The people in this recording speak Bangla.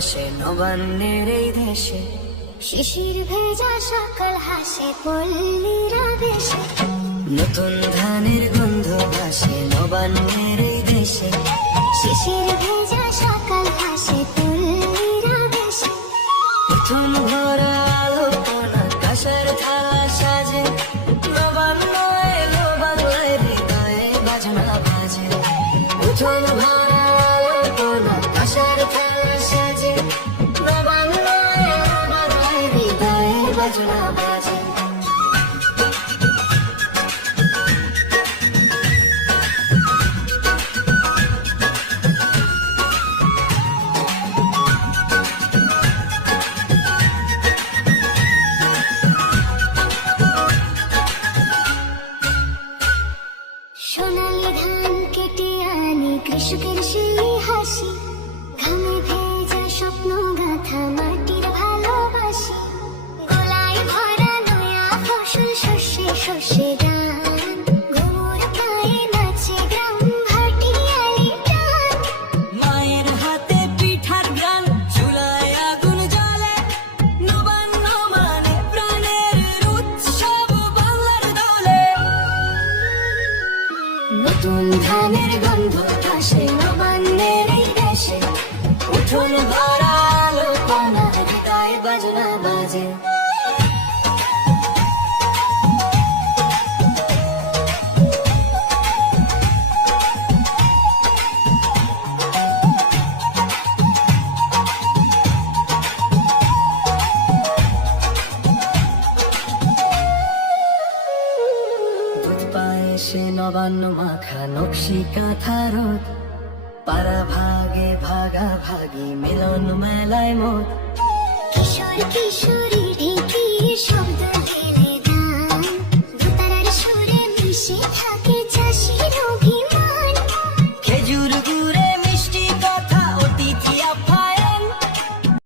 আসে নবান্নের এই দেশে, শিশির ভেজা সকাল হাসে পল্লীরা বেশে, নতুন ধানের গন্ধ ভাসে নবান্নের এই দেশে, শিশির ভেজা সকাল হাসে পল্লীরা বেশে, প্রথম ভরা আলোপনা কাঁসার থালা সাজে, নবান্ন এলো বাংলায় হৃদয়ে বাজনা বাজে, প্রথম ভরা আলোপনা কাঁসার থালা সাজে, নবান্ন এলো বাংলায় হৃদয়ে বাজনা বাজে। সোনালি ধান কেটে আনি কৃষকের সেই হাসি, ঘামে ভেজা স্বপ্ন গাথা মাটির ভালোবাসি, গোলায় ভরা নয়া ফসল শস্যে শস্যে গান, ঘুমুর পায়ে নাচে গ্রাম ভাটিয়ালি টান, মায়ের হাতে পিঠার গান, চুলায় আগুন জ্বলে, নবান্ন মানে প্রাণের উৎসব বাংলার দলে, নতুন ধানের গন্ধ ভাসে নবান্নের এই দেশে, উঠোন ভরা আলোপনা হৃদয়ে বাজনা বাজে। দুধ পায়েসে নবান্ন মাখা নকশি কাঁথা রোদ, পাড়া ভাগে ভাগা ভাগি মিলন মেলায় মত, কিশোর কিশোরী ঢেঁকির শব্দ